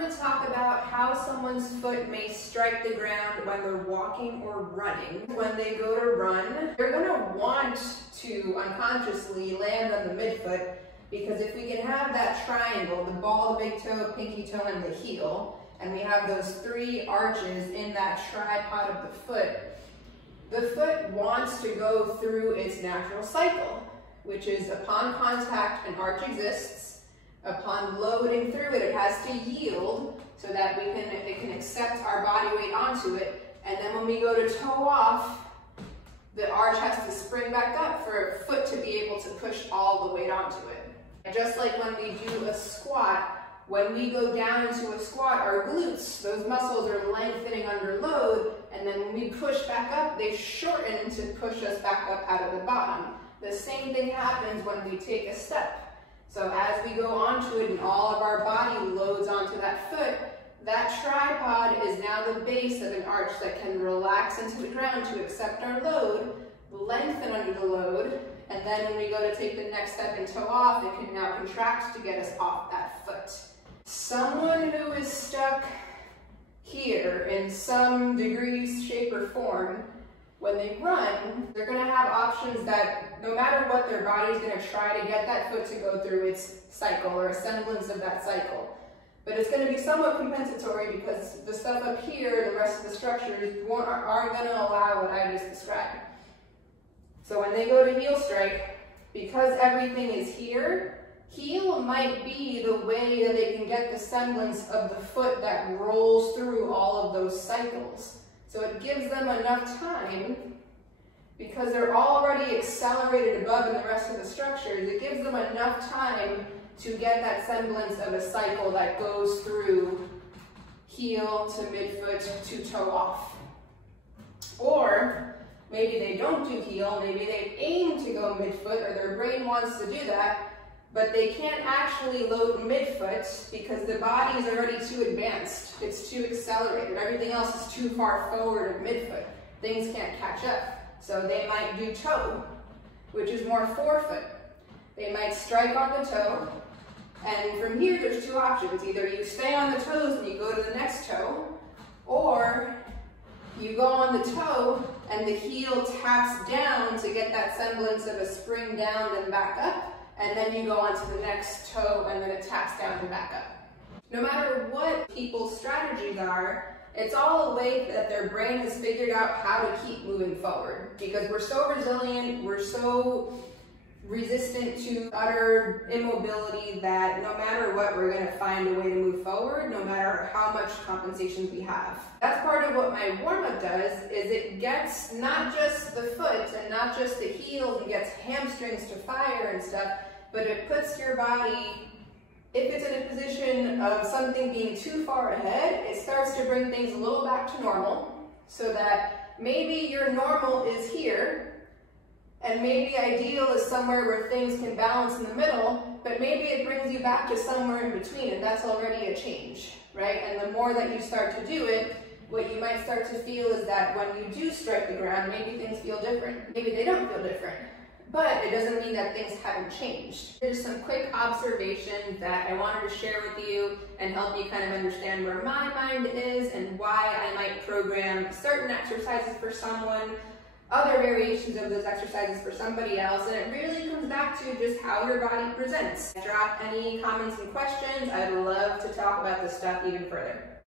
going to talk about how someone's foot may strike the ground when they're walking or running. When they go to run, they're going to want to unconsciously land on the midfoot, because if we can have that triangle, the ball, the big toe, pinky toe, and the heel, and we have those three arches in that tripod of the foot wants to go through its natural cycle, which is upon contact, an arch exists. Upon loading through it, it has to yield so that it can accept our body weight onto it. And then when we go to toe off, the arch has to spring back up for a foot to be able to push all the weight onto it. Just like when we do a squat, when we go down into a squat, our glutes, those muscles are lengthening under load, and then when we push back up, they shorten to push us back up out of the bottom. The same thing happens when we take a step. So as we go onto it and all of our body loads onto that foot, that tripod is now the base of an arch that can relax into the ground to accept our load, lengthen under the load, and then when we go to take the next step and toe off, it can now contract to get us off that foot. Someone who is stuck here in some degree, shape, or form, when they run, they're going to have options that no matter what, their body's going to try to get that foot to go through its cycle or a semblance of that cycle. But it's going to be somewhat compensatory because the stuff up here, the rest of the structures, aren't going to allow what I just described. So when they go to heel strike, because everything is here, heel might be the way that they can get the semblance of the foot that rolls through all of those cycles. So it gives them enough time, because they're already accelerated above in the rest of the structures, it gives them enough time to get that semblance of a cycle that goes through heel to midfoot to toe off. Or maybe they don't do heel, maybe they aim to go midfoot, or their brain wants to do that, but they can't actually load midfoot because the body is already too advanced. It's too accelerated. Everything else is too far forward of midfoot. Things can't catch up. So they might do toe, which is more forefoot. They might strike on the toe, and from here there's two options. Either you stay on the toes and you go to the next toe, or you go on the toe and the heel taps down to get that semblance of a spring down and back up, and then you go on to the next toe and then it taps down and back up. No matter what people's strategies are, it's all a way that their brain has figured out how to keep moving forward. Because we're so resilient, we're so resistant to utter immobility that no matter what, we're going to find a way to move forward, no matter how much compensation we have. That's part of what my warm-up does, is it gets not just the foot and not just the heels, and gets hamstrings to fire and stuff, but it puts your body, if it's in a position of something being too far ahead, it starts to bring things a little back to normal, so that maybe your normal is here, and maybe ideal is somewhere where things can balance in the middle, but maybe it brings you back to somewhere in between, and that's already a change, right? And the more that you start to do it, what you might start to feel is that when you do strike the ground, maybe things feel different. Maybe they don't feel different. But it doesn't mean that things haven't changed. Here's some quick observations that I wanted to share with you and help you kind of understand where my mind is and why I might program certain exercises for someone, other variations of those exercises for somebody else, and it really comes back to just how your body presents. Drop any comments and questions. I'd love to talk about this stuff even further.